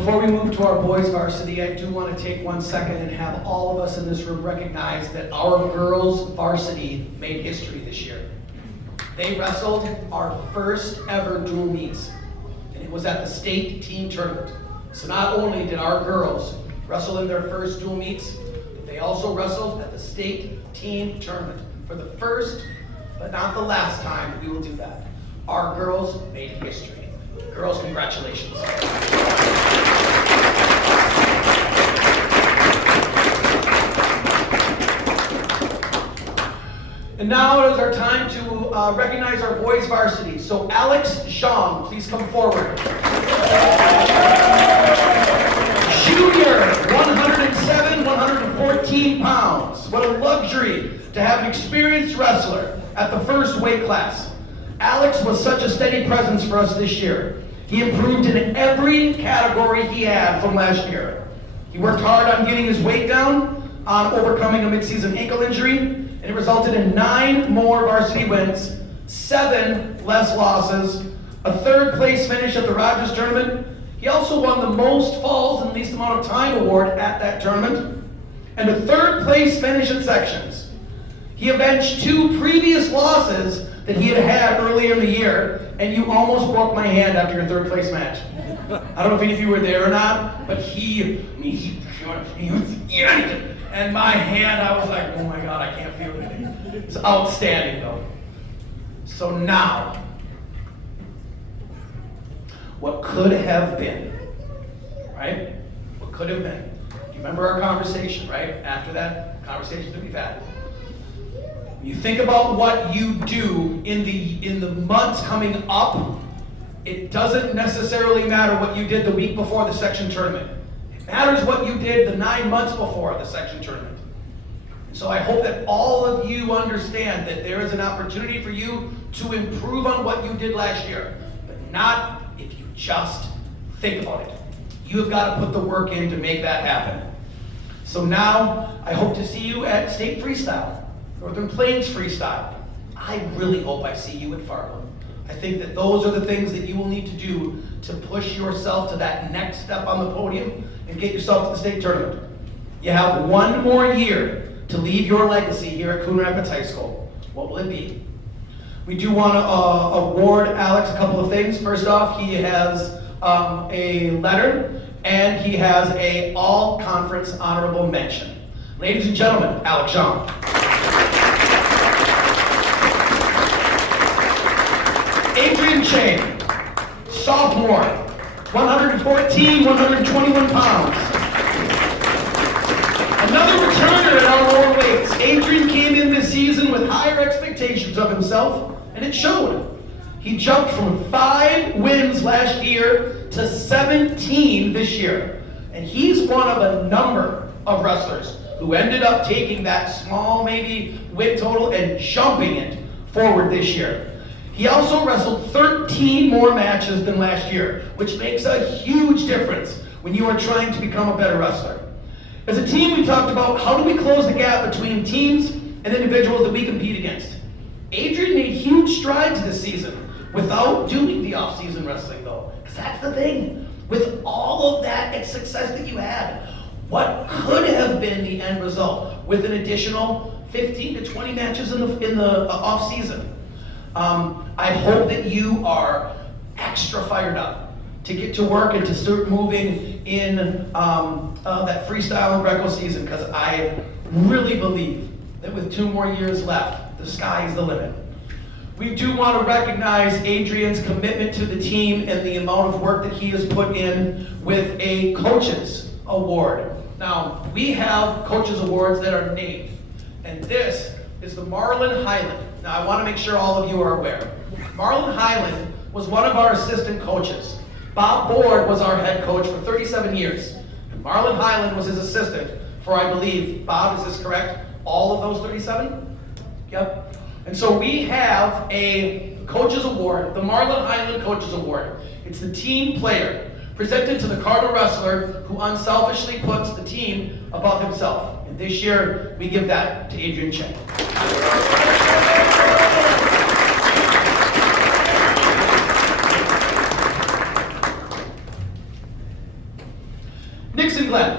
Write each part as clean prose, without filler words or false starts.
Before we move to our boys varsity, I do want to take 1 second and have all of us in this room recognize that our girls varsity made history this year. They wrestled our first ever dual meets, and it was at the state team tournament. So not only did our girls wrestle in their first dual meets, but they also wrestled at the state team tournament for the first, but not the last time that we will do that. Our girls made history. Girls, congratulations. And now it is our time to recognize our boys varsity. So Alex Zhang, please come forward. Junior, 107, 114 pounds. What a luxury to have an experienced wrestler at the first weight class. Alex was such a steady presence for us this year. He improved in every category he had from last year. He worked hard on getting his weight down, on overcoming a midseason ankle injury, and it resulted in 9 more varsity wins, 7 less losses, a 3rd place finish at the Rogers tournament. He also won the most falls in least amount of time award at that tournament, and a 3rd place finish in sections. He avenged 2 previous losses that he had had earlier in the year, and you almost broke my hand after your 3rd place match. I don't know if any of you were there or not, but he and my hand, I was like, oh my God, I can't feel anything. It's outstanding though. So now, what could have been, right? What could have been? Do you remember our conversation, right? After that conversation that we've had. You think about what you do in the months coming up, it doesn't necessarily matter what you did the week before the section tournament. It matters what you did the 9 months before the section tournament. So I hope that all of you understand that there is an opportunity for you to improve on what you did last year, but not if you just think about it. You have got to put the work in to make that happen. So now I hope to see you at State Freestyle. Northern Plains Freestyle. I really hope I see you at Fargo. I think that those are the things that you will need to do to push yourself to that next step on the podium and get yourself to the state tournament. You have 1 more year to leave your legacy here at Coon Rapids High School. What will it be? We do want to award Alex a couple of things. First off, he has a letter and he has a all-conference honorable mention. Ladies and gentlemen, Alex Zhang. Adrian Chang, sophomore, 114, 121 pounds. Another returner at our lower weights. Adrian came in this season with higher expectations of himself, and it showed. He jumped from 5 wins last year to 17 this year. And he's one of a number of wrestlers who ended up taking that small, maybe, win total and jumping it forward this year. He also wrestled 13 more matches than last year, which makes a huge difference when you are trying to become a better wrestler. As a team, we talked about how do we close the gap between teams and individuals that we compete against. Adrian made huge strides this season without doing the off-season wrestling though, because that's the thing. With all of that success that you had, what could have been the end result with an additional 15 to 20 matches in the off-season? I hope that you are extra fired up to get to work and to start moving in that freestyle and Greco season, because I really believe that with 2 more years left, the sky is the limit. We do want to recognize Adrian's commitment to the team and the amount of work that he has put in with a coaches award. Now, we have coaches awards that are named, and this is the Marlon Highland. Now, I want to make sure all of you are aware. Marlon Highland was one of our assistant coaches. Bob Board was our head coach for 37 years. And Marlon Highland was his assistant for, I believe, Bob, is this correct, all of those 37? Yep. And so we have a coaches award, the Marlon Highland Coaches Award. It's the team player, presented to the Cardinal wrestler who unselfishly puts the team above himself. And this year, we give that to Adrian Chang. Glenn.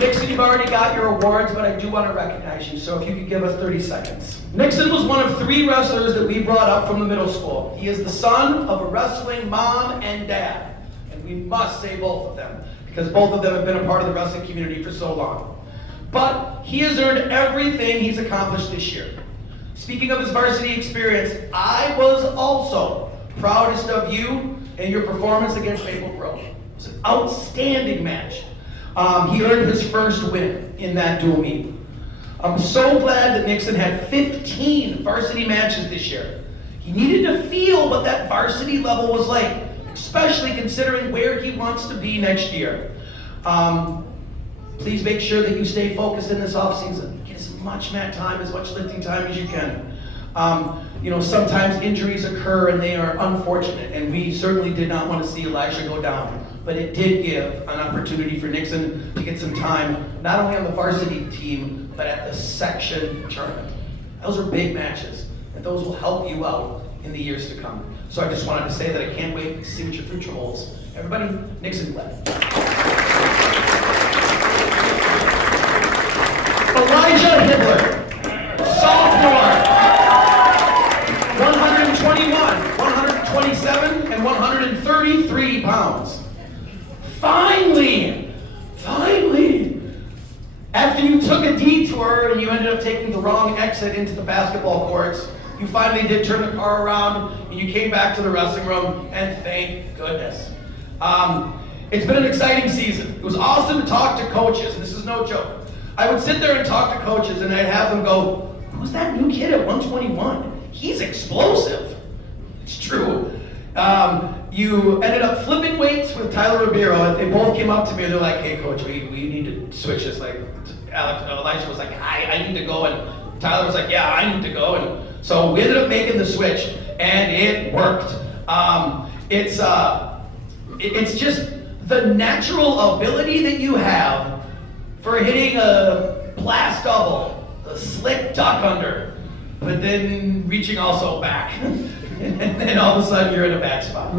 Nixon, you've already got your awards, but I do want to recognize you, so if you could give us 30 seconds. Nixon was one of 3 wrestlers that we brought up from the middle school. He is the son of a wrestling mom and dad, and we must say both of them, because both of them have been a part of the wrestling community for so long. But he has earned everything he's accomplished this year. Speaking of his varsity experience, I was also proudest of you and your performance against Maple Grove. It was an outstanding match. He earned his first win in that dual meet. I'm so glad that Nixon had 15 varsity matches this year. He needed to feel what that varsity level was like, especially considering where he wants to be next year. Please make sure that you stay focused in this off season. Get as much mat time, as much lifting time as you can. Sometimes injuries occur and they are unfortunate, and we certainly did not want to see Elijah go down. But it did give an opportunity for Nixon to get some time, not only on the varsity team, but at the section tournament. Those are big matches, and those will help you out in the years to come. So I just wanted to say that I can't wait to see what your future holds. Everybody, Nixon Glenn. Elijah Hibbler, sophomore, 121, 127, and 133 pounds. Finally, after you took a detour and you ended up taking the wrong exit into the basketball courts, you finally did turn the car around and you came back to the wrestling room, and thank goodness. It's been an exciting season. It was awesome to talk to coaches, and this is no joke. I would sit there and talk to coaches and I'd have them go, "Who's that new kid at 121? He's explosive." It's true. You ended up flipping weights with Tyler Ribeiro. They both came up to me and they're like, "Hey coach, we need to switch this." Like Elijah was like, I need to go, and Tyler was like, "Yeah, I need to go." And so we ended up making the switch, and it worked. It's just the natural ability that you have for hitting a blast double, a slick duck under, but then reaching also back. And then all of a sudden you're in a bad spot.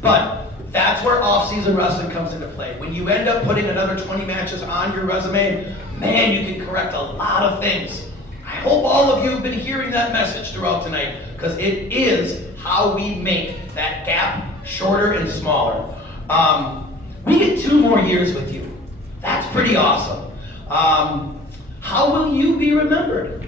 But that's where off-season wrestling comes into play. When you end up putting another 20 matches on your resume, man, you can correct a lot of things. I hope all of you have been hearing that message throughout tonight, because it is how we make that gap shorter and smaller. We get 2 more years with you. That's pretty awesome. How will you be remembered?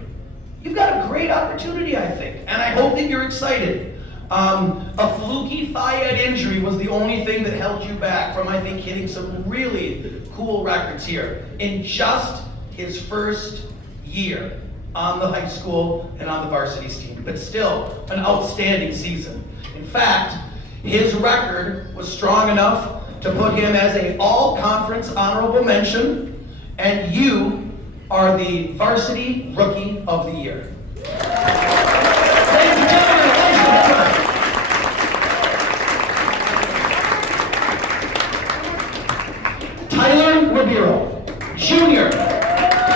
You've got a great opportunity, I think, and I hope that you're excited. A fluky thigh injury was the only thing that held you back from, I think, hitting some really cool records here in just his first year on the high school and on the varsity team, but still an outstanding season. In fact, his record was strong enough to put him as an all-conference honorable mention, and you are the Varsity Rookie of the Year. Ladies and gentlemen, Elijah Hibbler. Tyler Ribeiro, Junior,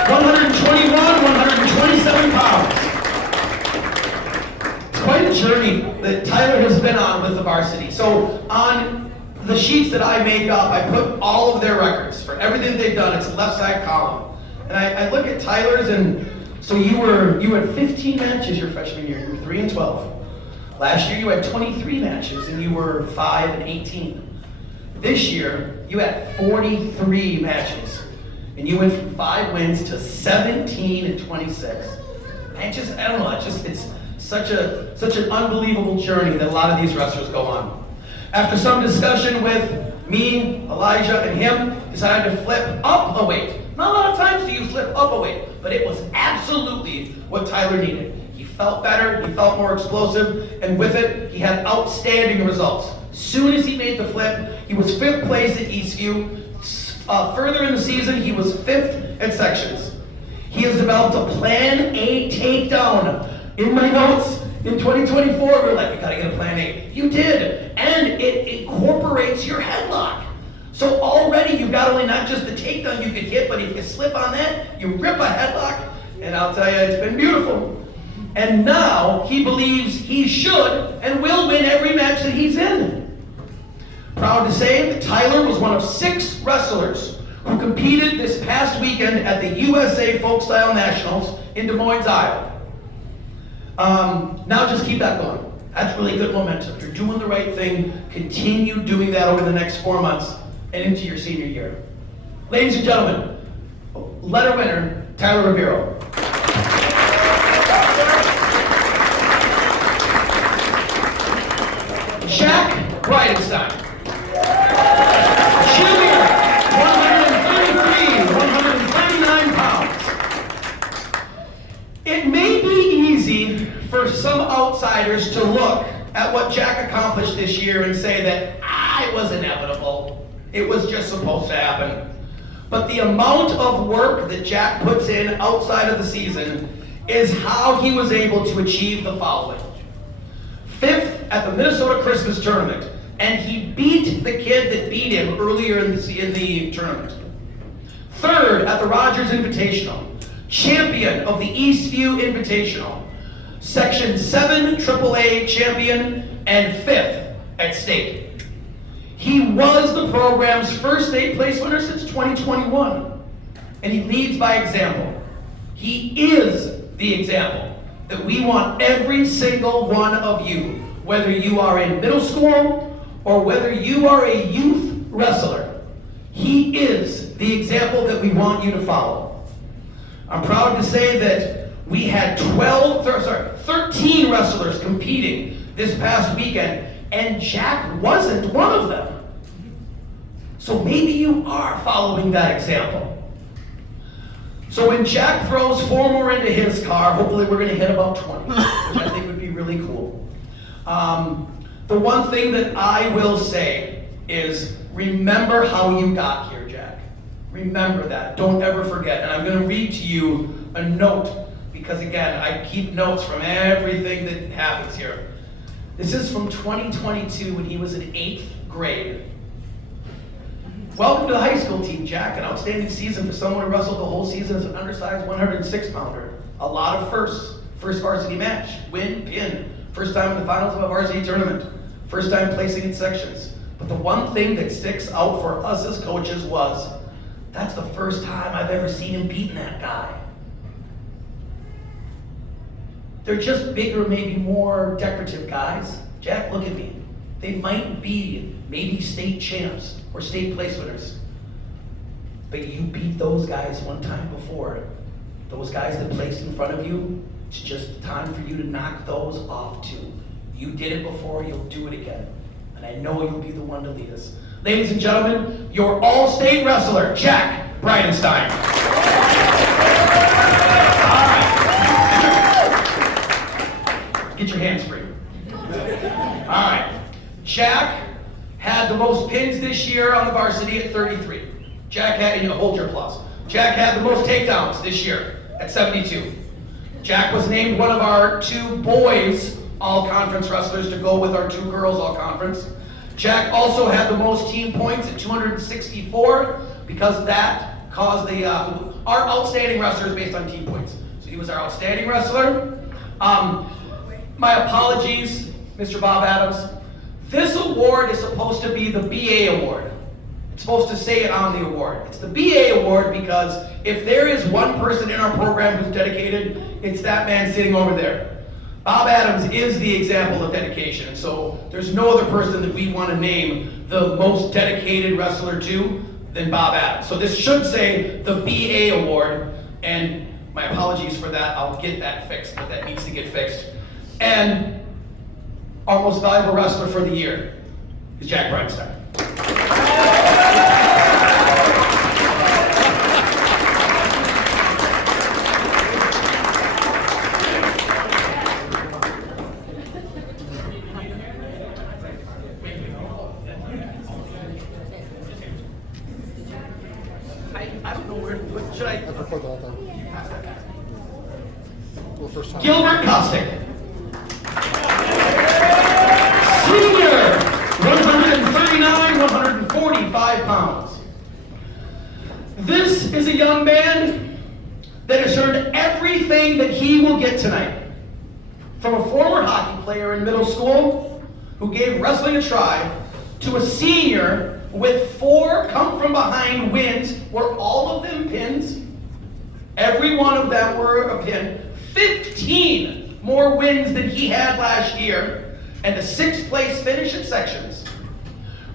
121, 127 pounds. It's quite a journey that Tyler has been on with the varsity. So on the sheets that I make up, I put all of their records for everything they've done. It's a left side column. And I look at Tyler's, and so you had 15 matches your freshman year. You were 3-12. Last year you had 23 matches, and you were 5-18. This year you had 43 matches, and you went from 5 wins to 17-26. I don't know. It's such an unbelievable journey that a lot of these wrestlers go on. After some discussion with me, Elijah, and him, decided to flip up a weight. Not a lot of times do you flip up a weight, but it was absolutely what Tyler needed. He felt better, he felt more explosive, and with it, he had outstanding results. Soon as he made the flip, he was 5th place at Eastview. Further in the season, he was 5th at sections. He has developed a Plan A takedown. In my notes, in 2024, we're like, you gotta get a Plan A. You did, and it incorporates your headlock. So already you've got only not just the takedown you could hit, but if you slip on that, you rip a headlock, and I'll tell you, it's been beautiful. And now he believes he should and will win every match that he's in. Proud to say that Tyler was one of 6 wrestlers who competed this past weekend at the USA Folk Style Nationals in Des Moines, Iowa. Now just keep that going. That's really good momentum. You're doing the right thing. Continue doing that over the next 4 months and into your senior year. Ladies and gentlemen, letter winner, Tyler Ribeiro. Jack Bridenstine. Junior, 133, 139 pounds. It may be easy for some outsiders to look at what Jack accomplished this year and say that it was inevitable. It was just supposed to happen. But the amount of work that Jack puts in outside of the season is how he was able to achieve the following. 5th at the Minnesota Christmas Tournament, and he beat the kid that beat him earlier in the tournament. 3rd at the Rogers Invitational, champion of the Eastview Invitational, Section 7 AAA champion, and 5th at state. He was the program's first state place winner since 2021, and he leads by example. He is the example that we want every single one of you, whether you are in middle school or whether you are a youth wrestler. He is the example that we want you to follow. I'm proud to say that we had 13 wrestlers competing this past weekend, and Jack wasn't one of them. So maybe you are following that example. So when Jack throws 4 more into his car, hopefully we're going to hit about 20, which I think would be really cool. The one thing that I will say is remember how you got here, Jack. Remember that. Don't ever forget. And I'm going to read to you a note because, again, I keep notes from everything that happens here. This is from 2022 when he was in 8th grade. Welcome to the high school team, Jack. An outstanding season for someone who wrestled the whole season as an undersized 106-pounder. A lot of firsts. First varsity match, win, pin. First time in the finals of a varsity tournament. First time placing in sections. But the one thing that sticks out for us as coaches was, that's the first time I've ever seen him beating that guy. They're just bigger, maybe more decorative guys. Jack, look at me. They might be maybe state champs or state place winners. But you beat those guys one time before. Those guys that placed in front of you, it's just time for you to knock those off too. You did it before, you'll do it again. And I know you'll be the one to lead us. Ladies and gentlemen, your all-state wrestler, Jack Bridenstine. All right. Get your hands free. All right. Jack had the most pins this year on the varsity at 33. Jack had, and you hold your applause. Jack had the most takedowns this year at 72. Jack was named one of our 2 boys all-conference wrestlers to go with our 2 girls all-conference. Jack also had the most team points at 264 because that caused our outstanding wrestlers based on team points. So he was our outstanding wrestler. My apologies, Mr. Bob Adams. This award is supposed to be the BA award. It's supposed to say it on the award. It's the BA award because if there is one person in our program who's dedicated, it's that man sitting over there. Bob Adams is the example of dedication, and so there's no other person that we want to name the most dedicated wrestler to than Bob Adams. So this should say the BA award, and my apologies for that. I'll get that fixed, but that needs to get fixed. And our most valuable wrestler for the year is Jack Bridenstine. I don't know what should I record the whole thing? Well, first time. Gilbert Kostick. Senior, 139, 145 pounds. This is a young man that has earned everything that he will get tonight. From a former hockey player in middle school who gave wrestling a try to a senior with 4 come-from-behind wins, were all of them pins? Every one of them were a pin. 15 more wins than he had last year, and a 6th place finish in sections.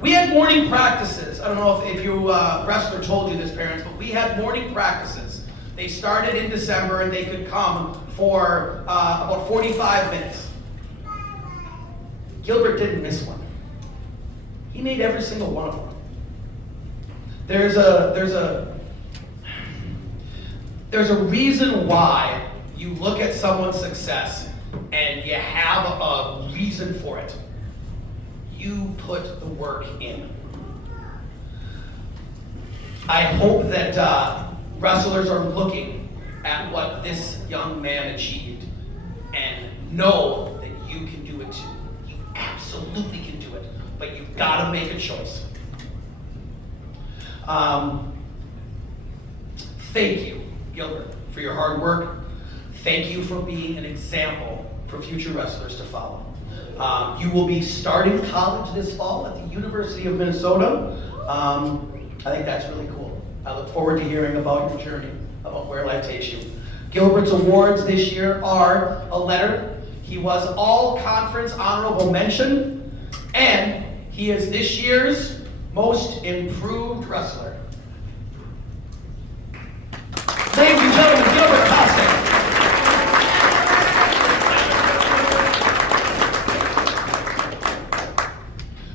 We had morning practices. I don't know if your wrestler told you this, parents, but we had morning practices. They started in December, and they could come for about 45 minutes. Gilbert didn't miss one. He made every single one of them. There's a reason why you look at someone's success and you have a reason for it. You put the work in. I hope that wrestlers are looking at what this young man achieved and know that you can do it too. You absolutely can do it, but you've got to make a choice. Thank you, Gilbert, for your hard work. Thank you for being an example for future wrestlers to follow. You will be starting college this fall at the University of Minnesota. I think that's really cool. I look forward to hearing about your journey, about where life takes you. Gilbert's awards this year are a letter. He was all-conference honorable mention, and he is this year's most improved wrestler. Ladies and gentlemen, Gilbert Costin.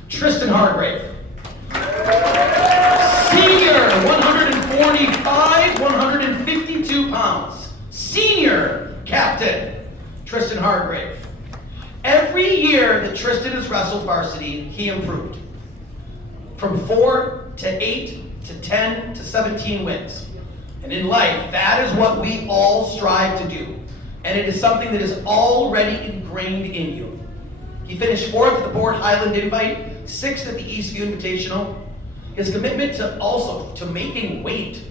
Tristan Hargrave. Senior, 145, 152 pounds. Senior captain, Tristan Hargrave. Every year that Tristan has wrestled varsity, he improved. From 4 to 8 to 10 to 17 wins. And in life, that is what we all strive to do. And it is something that is already ingrained in you. He finished 4th at the Board Highland Invite, 6th at the Eastview Invitational. His commitment to making weight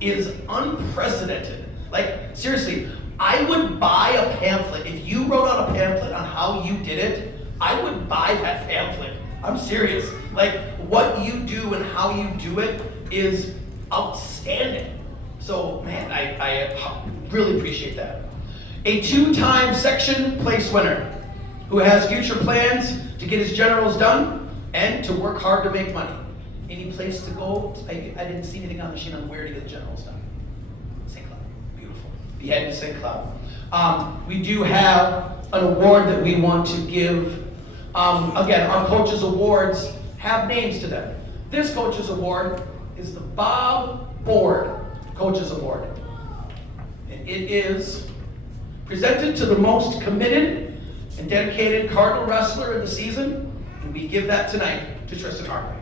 is unprecedented. Like, seriously, I would buy a pamphlet. If you wrote out a pamphlet on how you did it, I would buy that pamphlet. I'm serious. Like, what you do and how you do it is outstanding. So, man, I really appreciate that. A 2-time section place winner who has future plans to get his generals done and to work hard to make money. Any place to go? I didn't see anything on the sheet on where to get the generals done. St. Cloud. Beautiful. Be heading to St. Cloud. We do have an award that we want to give. Again, our coaches' awards have names to them. This coaches' award is the Bob Board Coaches Award. And it is presented to the most committed and dedicated Cardinal wrestler of the season, and we give that tonight to Tristan Hargrave.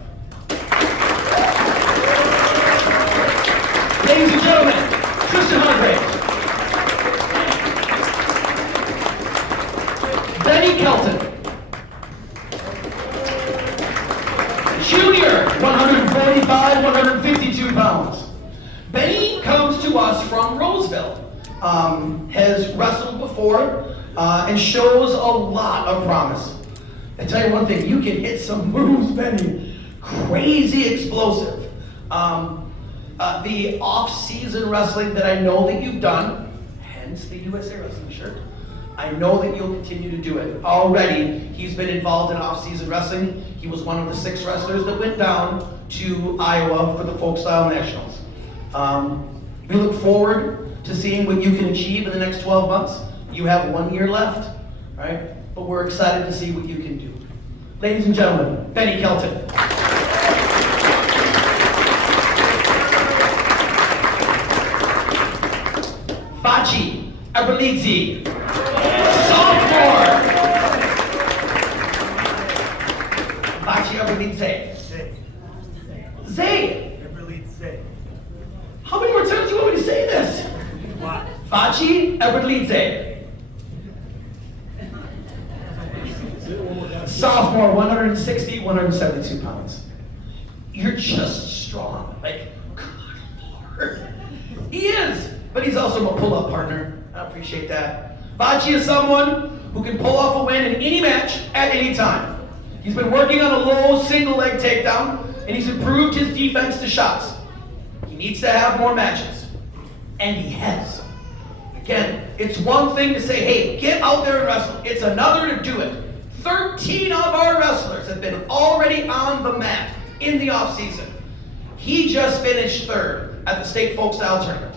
Ladies and gentlemen, Tristan Hargrave. Benny Kelton. Junior, 145, 152 pounds. Benny comes to us from Roseville, has wrestled before, and shows a lot of promise. I tell you one thing, you can hit some moves, Benny. Crazy explosive. The off-season wrestling that I know that you've done, hence the USA Wrestling shirt, I know that you'll continue to do it. Already, he's been involved in off-season wrestling. He was one of the 6 wrestlers that went down to Iowa for the Folk Style Nationals. We look forward to seeing what you can achieve in the next 12 months. You have 1 year left, right? But we're excited to see what you can do. Ladies and gentlemen, Benny Kelton. Vachi Eberlizzi, sophomore. Vachi Eberlizzi. Zay. Eberlizzi. How many more times do you want me to say this? What? Vachi Eberlizzi. Sophomore, 160, 172 pounds. You're just strong. Like, good Lord. He is. But he's also a pull-up partner. I appreciate that. Vachi is someone who can pull off a win in any match at any time. He's been working on a low single leg takedown, and he's improved his defense to shots. He needs to have more matches, and he has. Again, it's one thing to say, hey, get out there and wrestle. It's another to do it. 13 of our wrestlers have been already on the mat in the offseason. He just finished third at the state folk style tournament.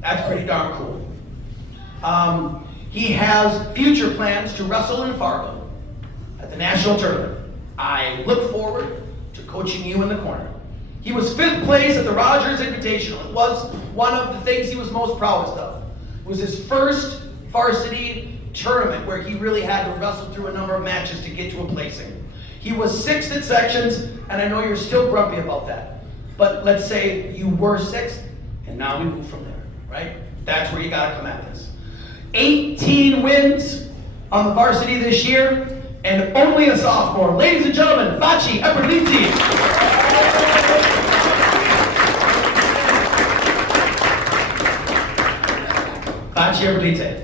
That's pretty darn cool. He has future plans to wrestle in Fargo at the national tournament. I look forward to coaching you in the corner. He was 5th place at the Rogers Invitational. It was one of the things he was most proudest of. It was his first varsity tournament where he really had to wrestle through a number of matches to get to a placing. He was 6th at sections, and I know you're still grumpy about that. But let's say you were 6th, and now we move from there, right? That's where you gotta come at this. 18 wins on the varsity this year, and only a sophomore. Ladies and gentlemen, Vachi Eberlizzi. Vachi Eberlizzi.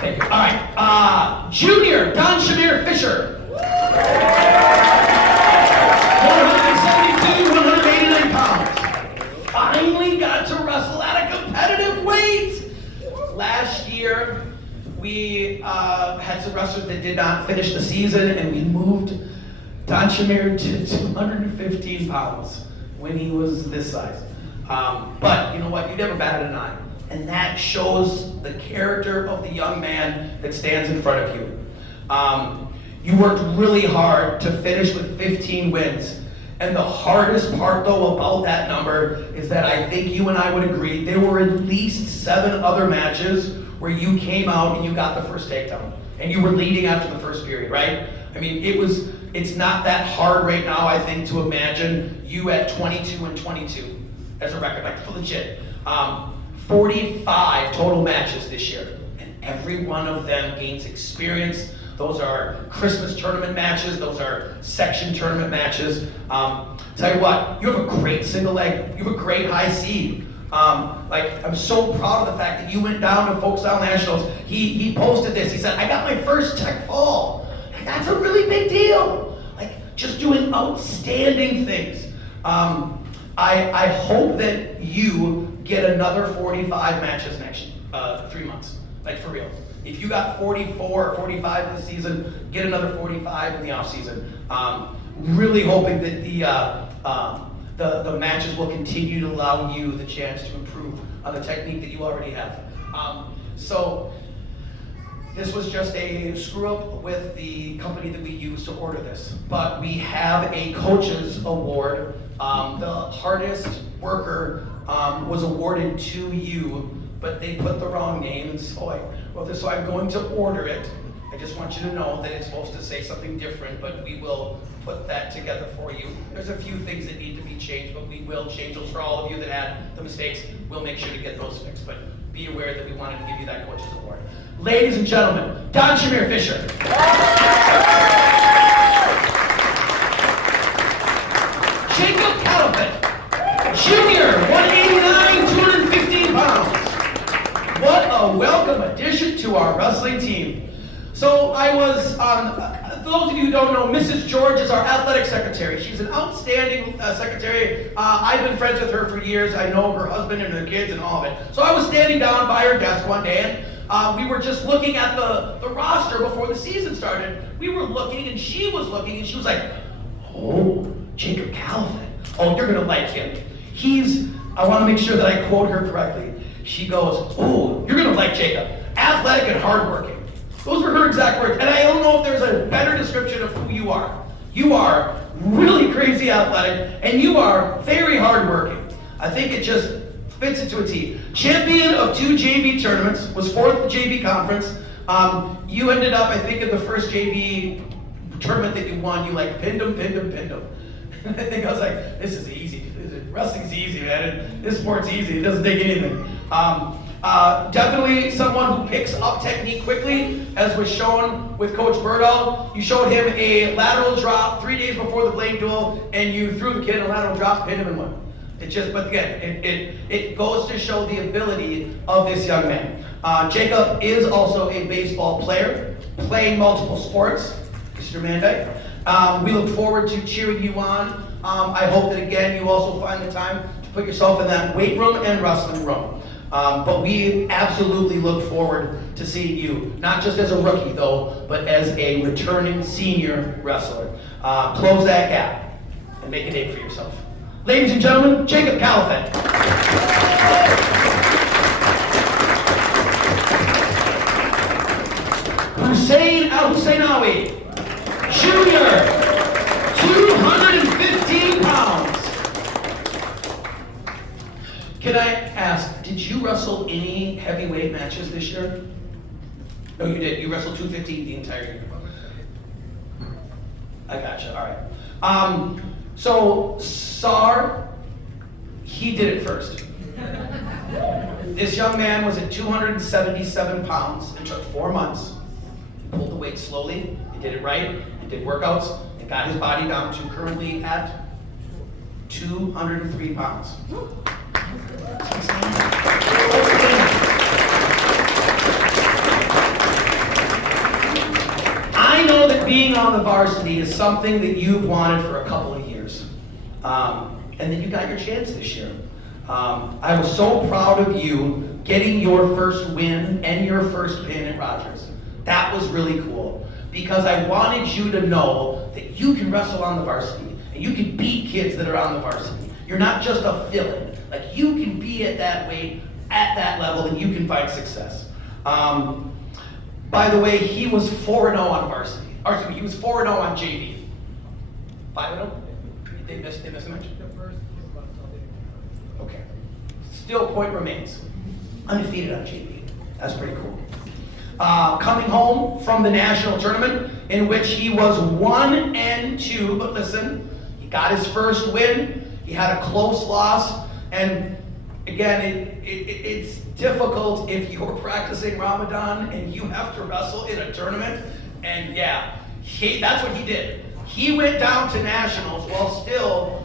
Thank you. All right. Junior Don Shamir Fisher. 172, 189 pounds. Finally got to wrestle at a competitive weight. Last year, we had some wrestlers that did not finish the season, and we moved Don Shamir to 215 pounds when he was this size. But you know what? You never batted an eye. And that shows the character of the young man that stands in front of you. You worked really hard to finish with 15 wins. And the hardest part, though, about that number is that I think you and I would agree there were at least 7 other matches where you came out and you got the first takedown. And you were leading after the first period, right? I mean, it's not that hard right now, I think, to imagine you at 22 and 22 as a record, like legit. 45 total matches this year, and every one of them gains experience. Those are Christmas tournament matches, those are section tournament matches. Tell you what, you have a great single leg, you have a great high seed. I'm so proud of the fact that you went down to Folk Style Nationals. He posted this, he said, I got my first tech fall. That's a really big deal. Just doing outstanding things. I hope that you get another 45 matches next 3 months, for real. If you got 44 or 45 this season, get another 45 in the off season. Really hoping that the matches will continue to allow you the chance to improve on the technique that you already have. So this was just a screw up with the company that we use to order this, but we have a coach's award. The hardest worker was awarded to you, but they put the wrong name, so I'm going to order it. I just want you to know that it's supposed to say something different, but we will put that together for you. There's a few things that need to be changed, but we will change those for all of you that had the mistakes. We'll make sure to get those fixed, but be aware that we wanted to give you that coach's award. Ladies and gentlemen, Don Shamir Fisher. Jacob Califat, Junior, 189, 215 pounds. What a welcome addition to our wrestling team. So I was, those of you who don't know, Mrs. George is our athletic secretary. She's an outstanding secretary. I've been friends with her for years. I know her husband and her kids and all of it. So I was standing down by her desk one day, and we were just looking at the roster before the season started. We were looking, and she was looking, and she was like, oh, Jacob Califat. Oh, you're gonna like him. I wanna make sure that I quote her correctly. She goes, oh, you're gonna like Jacob. Athletic and hardworking. Those were her exact words. And I don't know if there's a better description of who you are. You are really crazy athletic, and you are very hardworking. I think it just fits into a T. Champion of 2 JV tournaments, was 4th at the JV conference. You ended up, I think, in the first JV tournament that you won, you pinned him. I think I was like, this is easy. Wrestling's easy, man. This sport's easy. It doesn't take anything. Definitely someone who picks up technique quickly, as was shown with Coach Berdahl. You showed him a lateral drop 3 days before the blade duel, and you threw the kid a lateral drop, pinned him, and won. But again, it goes to show the ability of this young man. Jacob is also a baseball player, playing multiple sports. Mr. Mandike. We look forward to cheering you on. I hope that, again, you also find the time to put yourself in that weight room and wrestling room. But we absolutely look forward to seeing you, not just as a rookie, though, but as a returning senior wrestler. Close that gap and make a name for yourself. Ladies and gentlemen, Jacob Califan. Hussein Al-Husseinawi, Junior, 215 pounds. Can I ask, did you wrestle any heavyweight matches this year? No, you did. You wrestled 215 the entire year. I gotcha. All right. So Sar, he did it first. This young man was at 277 pounds. It took 4 months. He pulled the weight slowly. He did it right. He did workouts and got his body down to currently at 203 pounds. I know that being on the varsity is something that you've wanted for a couple of years. And then you got your chance this year. I was so proud of you getting your first win and your first pin at Rogers. That was really cool because I wanted you to know that you can wrestle on the varsity and you can beat kids that are on the varsity. You're not just a fill-in. Like, you can be at that weight, at that level, and you can find success. By the way, he was 4-0 on varsity. Or excuse me, he was 4-0 on JV. 5-0? They missed a match? Okay. Still, point remains. Undefeated on JV. That's pretty cool. Coming home from the national tournament, in which he was 1-2, but listen, he got his first win. He had a close loss, and again, it's difficult if you're practicing Ramadan and you have to wrestle in a tournament. And yeah, that's what he did. He went down to nationals while still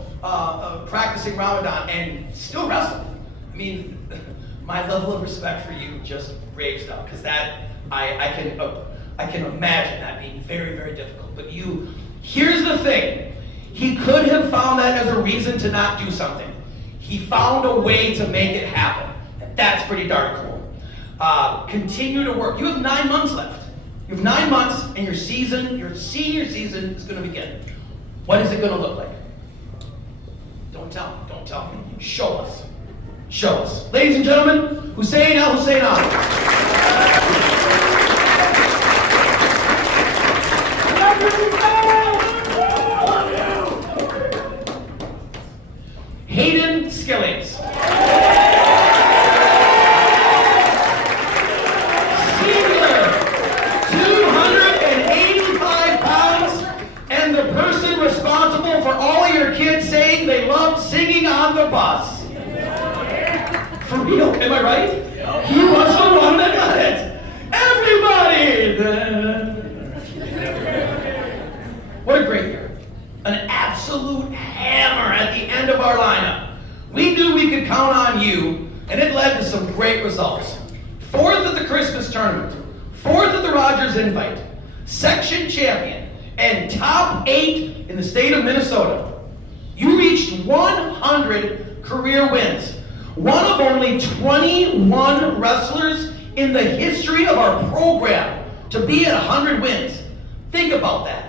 practicing Ramadan and still wrestled. I mean, my level of respect for you just raised up because that I can imagine that being very, very difficult. But here's the thing. He could have found that as a reason to not do something. He found a way to make it happen. And that's pretty darn cool. Continue to work. You have 9 months left. You have 9 months and your senior season is going to begin. What is it going to look like? Don't tell me. Don't tell me. Show us. Show us. Ladies and gentlemen, Hussein Al-Husseinawi. Hayden Skillings. Senior, 285 pounds, and the person responsible for all of your kids saying they loved singing on the bus. For real, am I right? He was the one that got it. Everybody! What a great year. An absolute hammer at the end of our lineup. We knew we could count on you, and it led to some great results. 4th at the Christmas tournament, 4th at the Rogers Invite, section champion, and top 8 in the state of Minnesota. You reached 100 career wins, one of only 21 wrestlers in the history of our program to be at 100 wins. Think about that.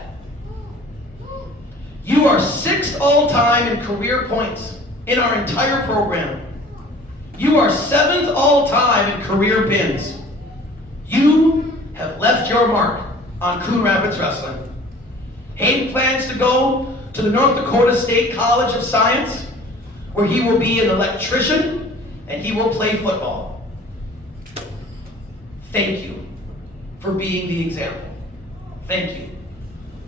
You are 6th all-time in career points in our entire program. You are 7th all-time in career pins. You have left your mark on Coon Rapids Wrestling. Hayden plans to go to the North Dakota State College of Science, where he will be an electrician and he will play football. Thank you for being the example. Thank you.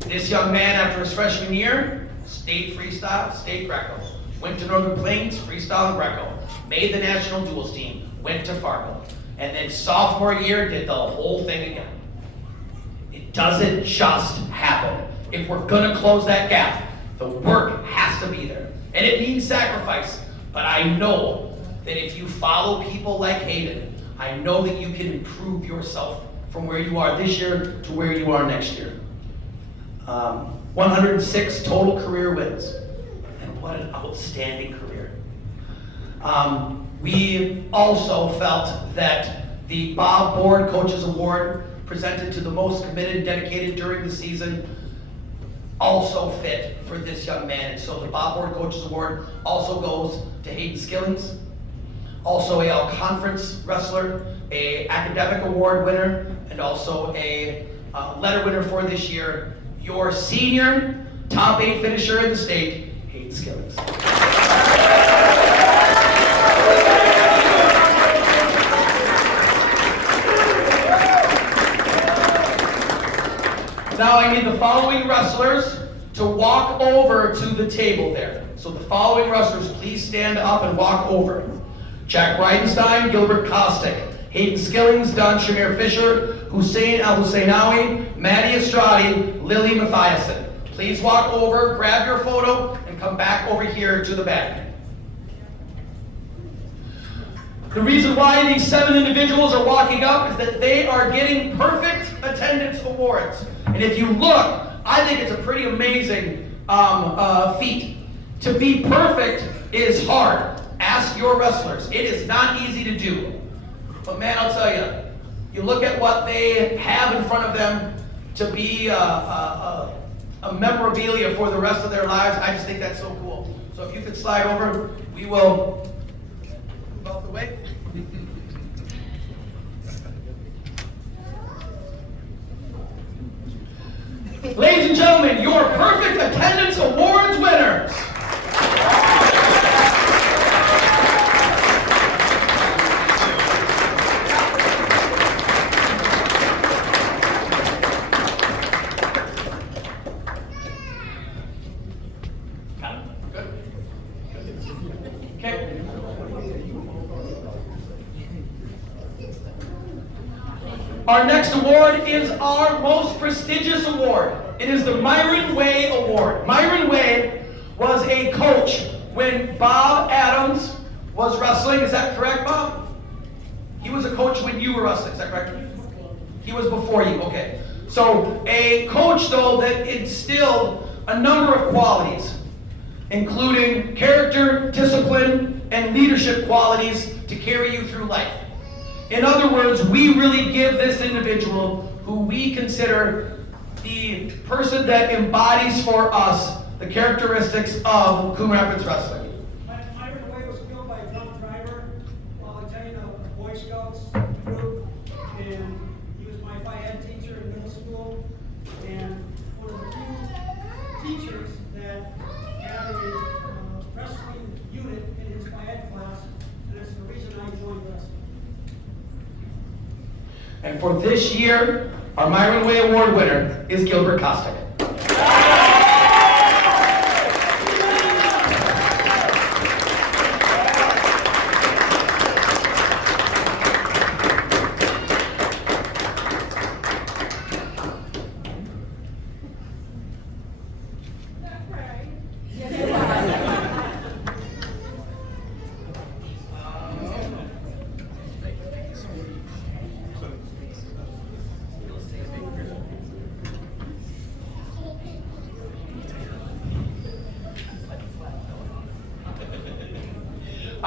This young man, after his freshman year, state freestyle, state Greco. Went to Northern Plains, freestyle and Greco. Made the national duels team, went to Fargo. And then sophomore year, did the whole thing again. It doesn't just happen. If we're gonna close that gap, the work has to be there. And it means sacrifice. But I know that if you follow people like Hayden, I know that you can improve yourself from where you are this year to where you are next year. 106 total career wins. And what an outstanding career. We also felt that the Bob Board Coaches Award presented to the most committed, dedicated during the season also fit for this young man. And so the Bob Board Coaches Award also goes to Hayden Skillings, also a all-conference wrestler, a academic award winner, and also a letter winner for this year, your senior top 8 finisher in the state, Hayden Skillings. Now I need the following wrestlers to walk over to the table there. So the following wrestlers, please stand up and walk over. Jack Bridenstine, Gilbert Kostick, Hayden Skillings, Don Shamir Fisher, Hussein Al-Husseinawi, Maddie Estradi, Lily Mathiasen. Please walk over, grab your photo, and come back over here to the back. The reason why these 7 individuals are walking up is that they are getting perfect attendance awards. And if you look, I think it's a pretty amazing feat. To be perfect is hard. Ask your wrestlers. It is not easy to do. But man, I'll tell you, you look at what they have in front of them to be a memorabilia for the rest of their lives. I just think that's so cool. So if you could slide over, we will move out the way. Ladies and gentlemen, your perfect attendance awards winners. Okay. Our next award is our most prestigious award. It is the Myron Way Award. Myron Way was a coach when Bob Adams was wrestling. Is that correct, Bob? He was a coach when you were wrestling. Is that correct? He was before you. Okay. So a coach, though, that instilled a number of qualities, including character, discipline, and leadership qualities to carry you through life. In other words, we really give this individual, who we consider the person that embodies for us the characteristics of Coon Rapids wrestling. Myron Way was killed by a drunk driver while attending a Boy Scouts group, and he was my Phi Ed teacher in middle school, and one of the few teachers that had a wrestling unit in his Phi Ed class, and that's the reason I joined wrestling. And for this year, our Myron Way Award winner is Gilbert Kostick.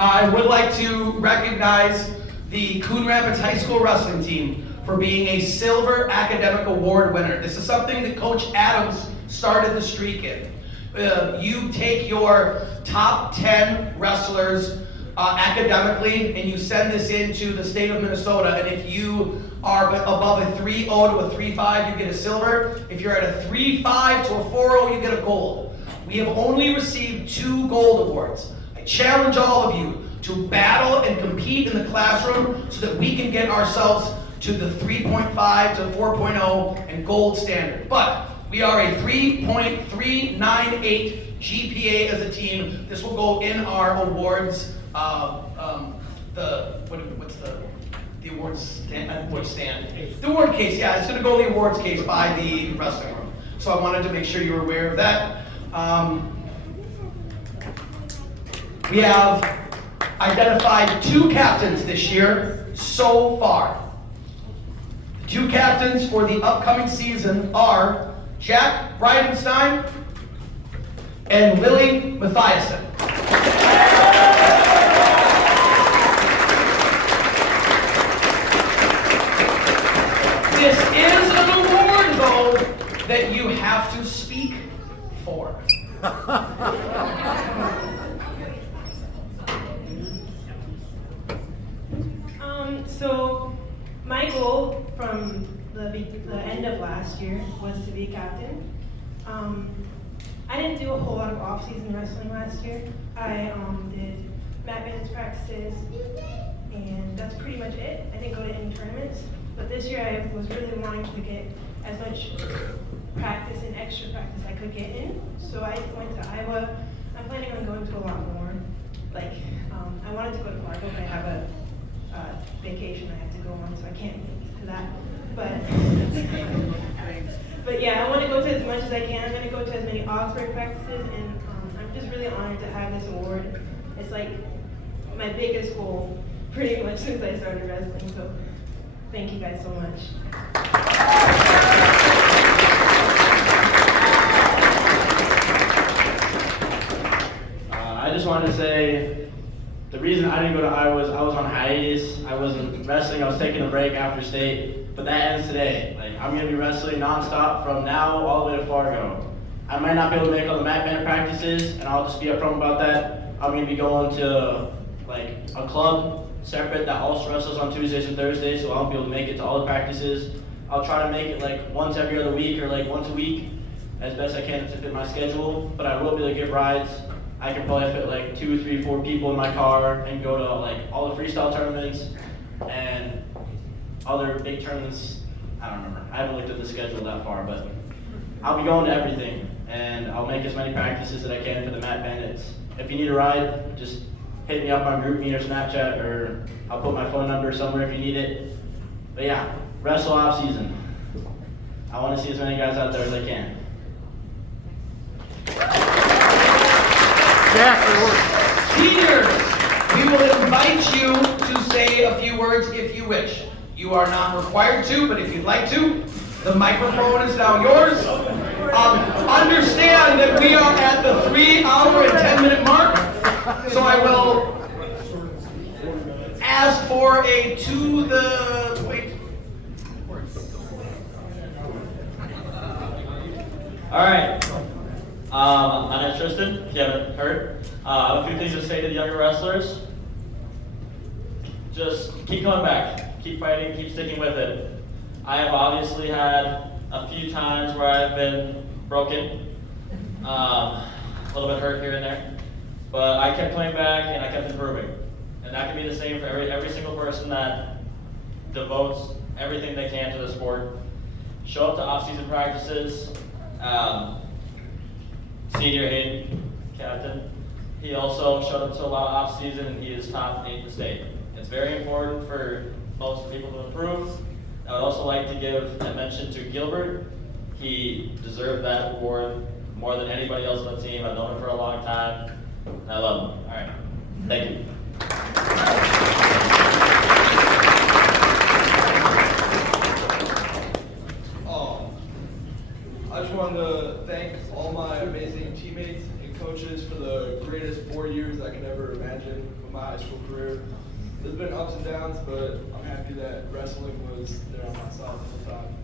I would like to recognize the Coon Rapids High School wrestling team for being a Silver Academic Award winner. This is something that Coach Adams started the streak in. You take your top 10 wrestlers academically and you send this into the state of Minnesota, and if you are above a 3.0 to a 3.5, you get a silver. If you're at a 3.5 to a 4.0, you get a gold. We have only received 2 gold awards. I challenge all of you to battle and compete in the classroom so that we can get ourselves to the 3.5 to 4.0 and gold standard. But we are a 3.398 GPA as a team. This will go in our awards. What's the awards stand? The award case, yeah, it's going to go in the awards case by the wrestling room. So I wanted to make sure you were aware of that. We have identified 2 captains this year. so far. The two captains for the upcoming season are Jack Bridenstine and Lily Mathiasen. This is an award, though, that you have to speak for. So my goal from the end of last year was to be a captain. I didn't do a whole lot of off-season wrestling last year. I did mat band practices, and that's pretty much it. I didn't go to any tournaments, but this year I was really wanting to get as much practice and extra practice I could get in. So I went to Iowa. I'm planning on going to a lot more. Like, I wanted to go to Fargo, but I have a vacation I have to go on, so I can't to that. But yeah, I want to go to as much as I can. I'm going to go to as many Augsburg practices, and I'm just really honored to have this award. It's like my biggest goal, pretty much since I started wrestling. So thank you guys so much. I just wanted to say, the reason I didn't go to Iowa is I was on hiatus. I wasn't wrestling. I was taking a break after state, but that ends today. Like, I'm gonna be wrestling nonstop from now all the way to Fargo. I might not be able to make all the mat band practices, and I'll just be upfront about that. I'm gonna be going to like a club separate that also wrestles on Tuesdays and Thursdays, so I won't be able to make it to all the practices. I'll try to make it like once every other week or like once a week, as best I can to fit my schedule. But I will be able to get rides. I can probably fit like 2, 3, 4 people in my car and go to like all the freestyle tournaments and other big tournaments. I don't remember. I haven't looked at the schedule that far, but I'll be going to everything, and I'll make as many practices that I can for the Mat Bandits. If you need a ride, just hit me up on GroupMe or Snapchat, or I'll put my phone number somewhere if you need it. But yeah, wrestle off season. I want to see as many guys out there as I can. Seniors, we will invite you to say a few words if you wish. You are not required to, but if you'd like to, the microphone is now yours. Understand that we are at the 3-hour and 10-minute mark, so I will ask for a All right. My name's Tristan, if you haven't heard. I have a few things to say to the younger wrestlers. Just keep coming back, keep fighting, keep sticking with it. I have obviously had a few times where I've been broken, a little bit hurt here and there, but I kept coming back and I kept improving. And that can be the same for every single person that devotes everything they can to the sport. Show up to off-season practices. Senior Hayden, captain, he also showed up to a lot of off-season, and he is top 8 in the state. It's very important for most people to improve. I would also like to give a mention to Gilbert. He deserved that award more than anybody else on the team. I've known him for a long time, and I love him. All right, thank you. I just wanted to thank all my amazing teammates and coaches for the greatest 4 years I could ever imagine of my high school career. There's been ups and downs, but I'm happy that wrestling was there on my side the whole time.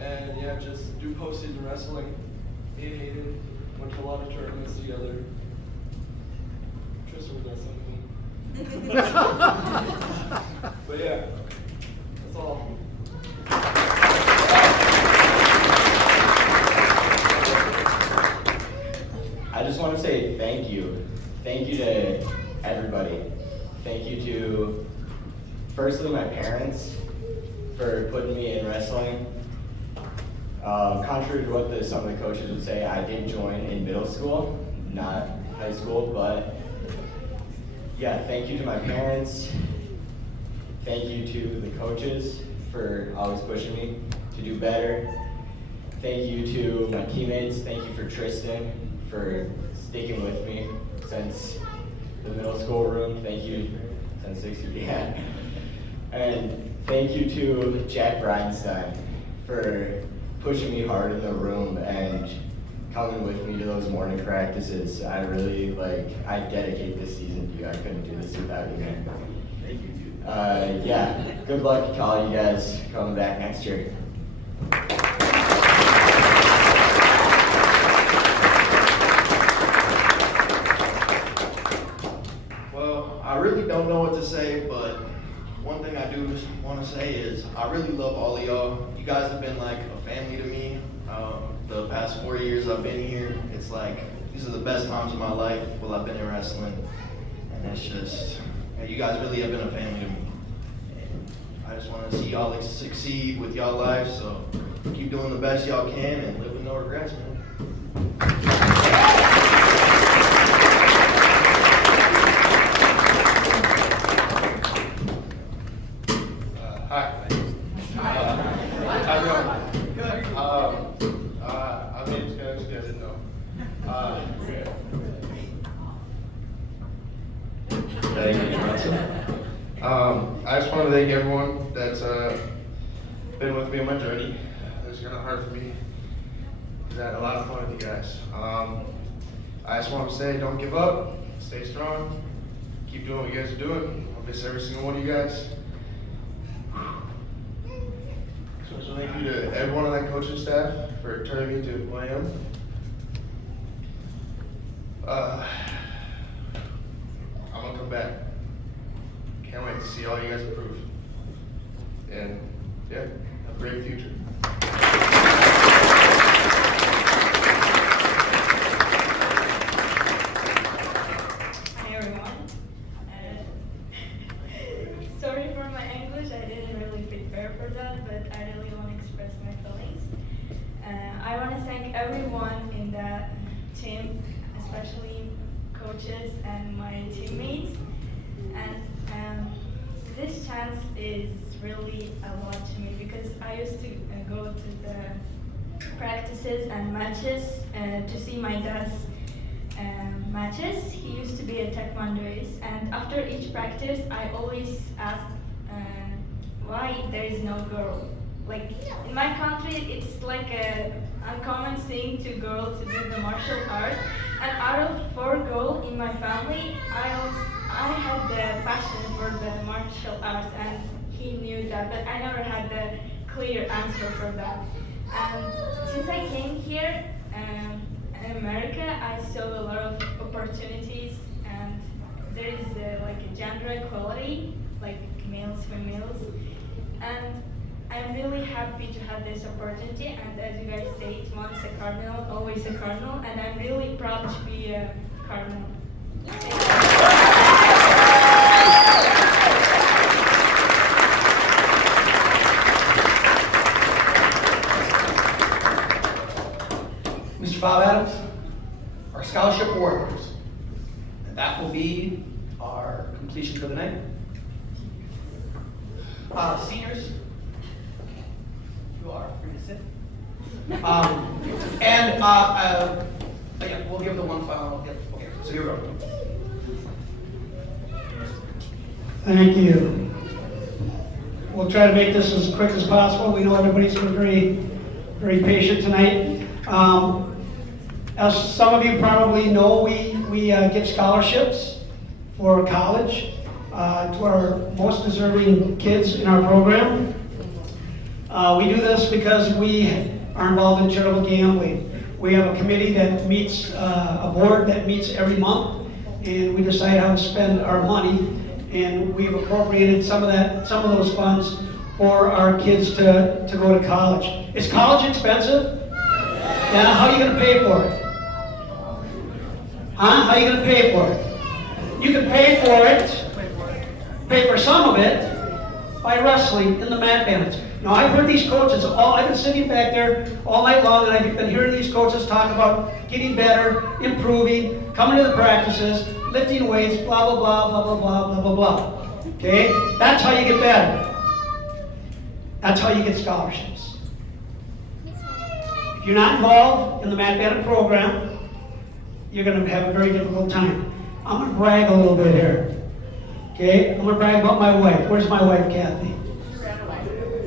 And yeah, just do postseason wrestling. Me and Hayden went to a lot of tournaments together. Tristan was at some of them. But yeah, that's all. I just want to say thank you. Thank you to everybody. Thank you to, firstly, my parents for putting me in wrestling. Contrary to what some of the coaches would say, I did join in middle school, not high school, but yeah, thank you to my parents. Thank you to the coaches for always pushing me to do better. Thank you to my teammates. Thank you for Tristan for sticking with me since the middle school room. Thank you since 6 years. Yeah. And thank you to Jack Breinstein for pushing me hard in the room and coming with me to those morning practices. I really, I dedicate this season to you. I couldn't do this without you. Thank you. Yeah, good luck to all you guys coming back next year. Well, I really don't know what to say, but one thing I do want to say is I really love all of y'all. You guys have been like a family to me. The past 4 years I've been here, it's like these are the best times of my life while I've been in wrestling. And it's just, you guys really have been a family to me. And I just want to see y'all succeed with y'all lives, so keep doing the best y'all can and live with no regrets, man. Hi. How's it going? Good. I'm name's Coach, you guys didn't know. I just want to thank everyone that's been with me on my journey. It's kind of hard for me. I had a lot of fun with you guys. I just want to say, don't give up. Stay strong. Keep doing what you guys are doing. I'll miss every single one of you guys. Special thank you to everyone on that coaching staff for turning me to who I am. I'm gonna come back. Can't wait to see all you guys improve. And yeah, have a great future. Hi everyone. Sorry for my English, I didn't really prepare for that, but I really want to express my feelings. I want to thank everyone in the team, especially coaches and my teammates. And this chance is really a lot to me because I used to go to the practices and matches to see my dad's matches. He used to be a taekwondoist, and after each practice, I always ask why there is no girl. Like in my country, it's like a uncommon thing to girl to do the martial arts. And out of 4 girls in my family, I had the passion for the martial arts, and he knew that, but I never had the clear answer for that. And since I came here in America, I saw a lot of opportunities, and there is like a gender equality, like males, females, and I'm really happy to have this opportunity. And as you guys say, once a Cardinal, always a Cardinal, and I'm really proud to be a Cardinal. Mr. Bob Adams, our scholarship warriors. And that will be our completion for the night. Seniors, you are free to sit. Again, we'll give the one final. Yep, okay, so here we go. Thank you. We'll try to make this as quick as possible. We know everybody's been very patient tonight. As some of you probably know, we give scholarships for college to our most deserving kids in our program. We do this because we are involved in charitable gambling. We have a committee that meets, a board that meets every month, and we decide how to spend our money. And we've appropriated some of those funds for our kids to go to college. Is college expensive? Yeah, how are you going to pay for it? Huh? How are you going to pay for it? You can pay for some of it by wrestling in the mat bandits. Now, I've heard these coaches, I've been sitting back there all night long, and I've been hearing these coaches talk about getting better, improving, coming to the practices, lifting weights, blah, blah, blah, blah, blah, blah, blah, blah, blah. Okay? That's how you get better. That's how you get scholarships. If you're not involved in the mat bandit program, you're going to have a very difficult time. I'm going to brag a little bit here. Okay, I'm gonna brag about my wife. Where's my wife, Kathy?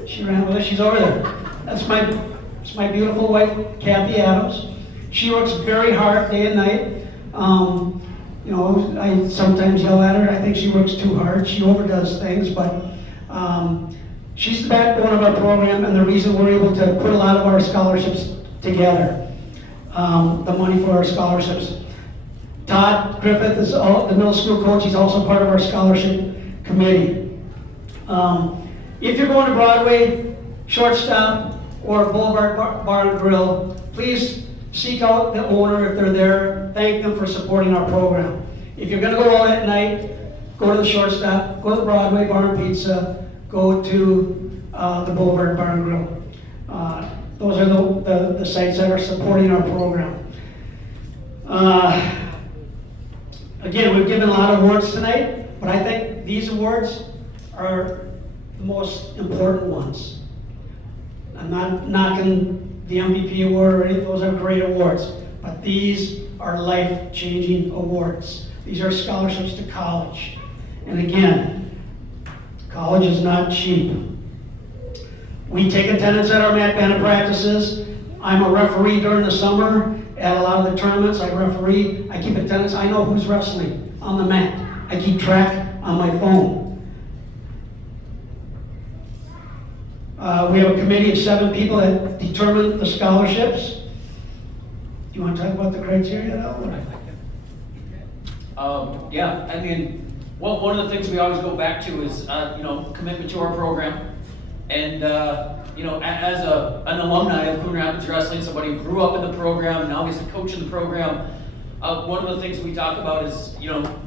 She ran away. She's over there. That's my beautiful wife, Kathy Adams. She works very hard day and night. You know, I sometimes yell at her. I think she works too hard. She overdoes things, but she's the backbone of our program and the reason we're able to put a lot of our scholarships together. The money for our scholarships. Todd Griffith is the middle school coach. He's also part of our scholarship committee. If you're going to Broadway, Shortstop, or Boulevard Bar and Grill, please seek out the owner if they're there. Thank them for supporting our program. If you're going to go out at night, go to the Shortstop, go to the Broadway Bar and Pizza, go to the Boulevard Bar and Grill. Those are the sites that are supporting our program. Again, we've given a lot of awards tonight, but I think these awards are the most important ones. I'm not knocking the MVP award or anything, those are great awards, but these are life-changing awards. These are scholarships to college. And again, college is not cheap. We take attendance at our mat band practices. I'm a referee during the summer at a lot of the tournaments. I referee, I keep attendance. I know who's wrestling on the mat. I keep track on my phone. We have a committee of 7 people that determine the scholarships. Do you want to talk about the criteria at all? Yeah, I mean, one of the things we always go back to is, commitment to our program. And, as an alumni of Coon Rapids Wrestling, somebody who grew up in the program, now he's a coach in the program, one of the things we talk about is,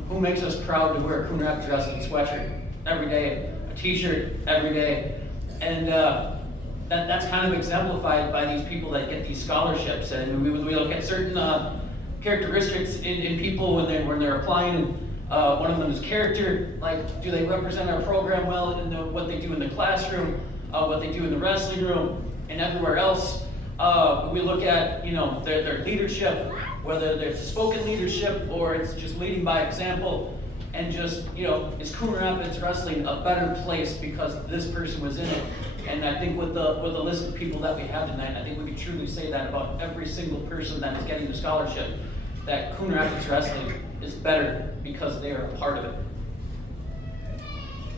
who makes us proud to wear a Coon Rapids Wrestling sweatshirt every day, a t-shirt every day. And that's kind of exemplified by these people that get these scholarships. And we look at certain characteristics in people when they're applying. And one of them is character. Like, do they represent our program well in what they do in the classroom, what they do in the wrestling room, and everywhere else? We look at their leadership, whether there's spoken leadership or it's just leading by example. And just, is Coon Rapids Wrestling a better place because this person was in it? And I think with the list of people that we have tonight, I think we can truly say that about every single person that is getting the scholarship, that Coon Rapids Wrestling is better because they are a part of it.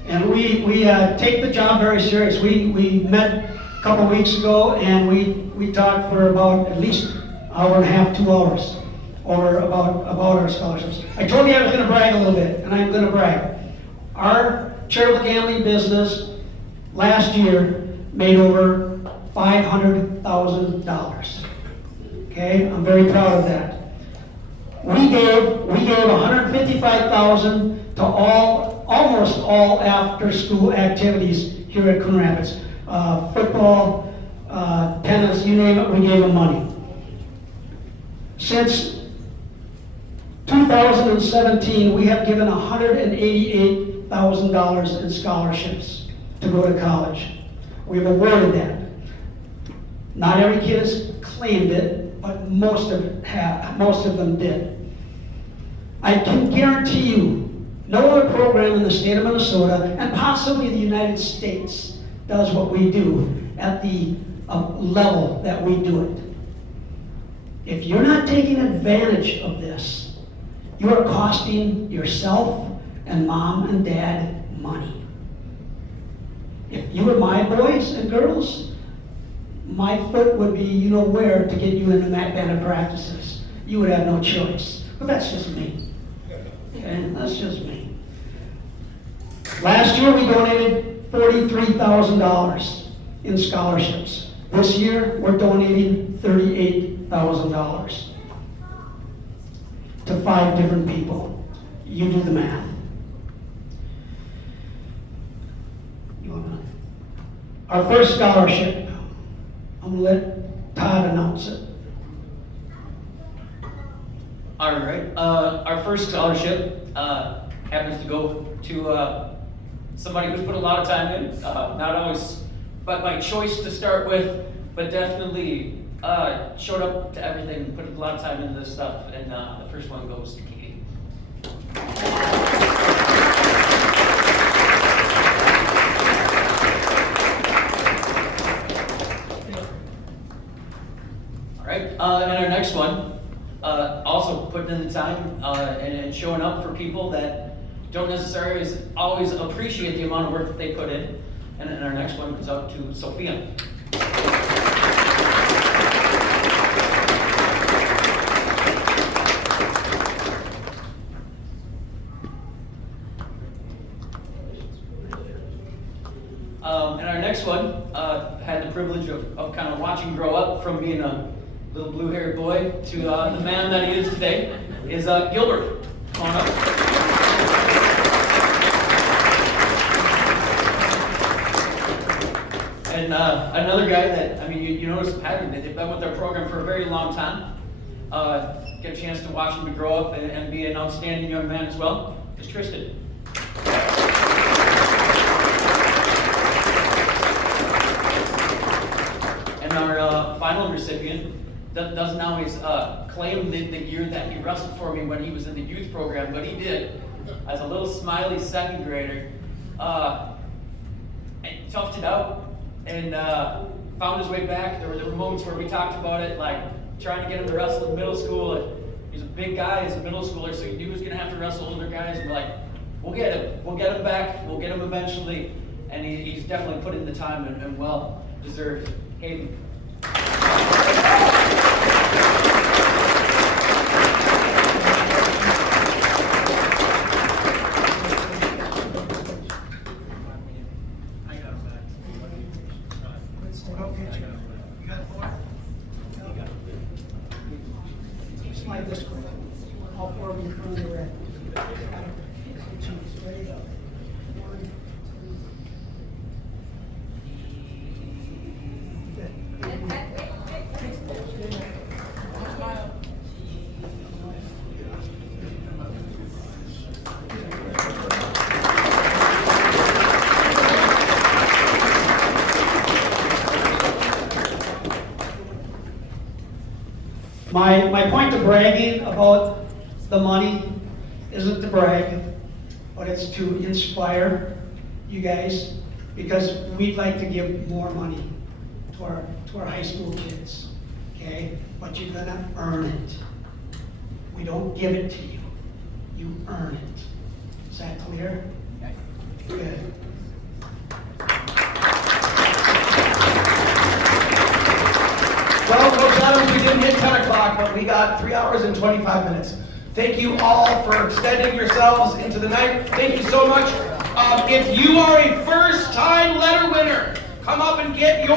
And we take the job very serious. We met a couple weeks ago and we talked for about at least an hour and a half, 2 hours. Or about our scholarships. I told you I was going to brag a little bit, and I'm going to brag. Our charitable gambling business last year made over $500,000. Okay, I'm very proud of that. We gave $155,000 to almost all after-school activities here at Coon Rapids. Football, tennis, you name it, we gave them money. Since 2017, we have given $188,000 in scholarships to go to college. We've awarded that. Not every kid has claimed it, but most of them did. I can guarantee you, no other program in the state of Minnesota, and possibly the United States, does what we do at the level that we do it. If you're not taking advantage of this, you are costing yourself and mom and dad money. If you were my boys and girls, my foot would be where to get you into mat band practices. You would have no choice. But that's just me. Okay, that's just me. Last year we donated $43,000 in scholarships. This year we're donating $38,000. to 5 different people. You do the math. Our first scholarship, I'm going to let Todd announce it. All right. Our first scholarship happens to go to somebody who's put a lot of time in, not always by choice to start with, but definitely showed up to everything, put a lot of time into this stuff, and the first one goes to Katie. right, and our next one, also putting in the time and showing up for people that don't necessarily always appreciate the amount of work that they put in. And then our next one is out to Sophia. And our next one had the privilege of kind of watching grow up from being a little blue-haired boy to the man that he is today, is Gilbert. Come on up. And another guy that, I mean, you notice the pattern, that they've been with their program for a very long time. Get a chance to watch him to grow up and be an outstanding young man as well, is Tristan. And our final recipient doesn't always claim the year that he wrestled for me when he was in the youth program, but he did, as a little smiley second grader. And toughed it out and found his way back. There were moments where we talked about it, like trying to get him to wrestle in middle school. And he's a big guy as a middle schooler, so he knew he was going to have to wrestle older guys. And we're like, we'll get him. We'll get him back. We'll get him eventually. And he's definitely put in the time and well deserved. Hayden. Slide this way. All four of you in front of the red. Ready? 1, 2. My point to bragging about the money isn't to brag, but it's to inspire you guys, because we'd like to give more money to our high school kids, okay? But you're gonna earn it. We don't give it to you. You earn it. Is that clear? Good. Well, Coach Adams, we didn't hit 10 o'clock, but we got 3 hours and 25 minutes. Thank you all for extending yourselves into the night. Thank you so much. If you are a first-time letter winner, come up and get your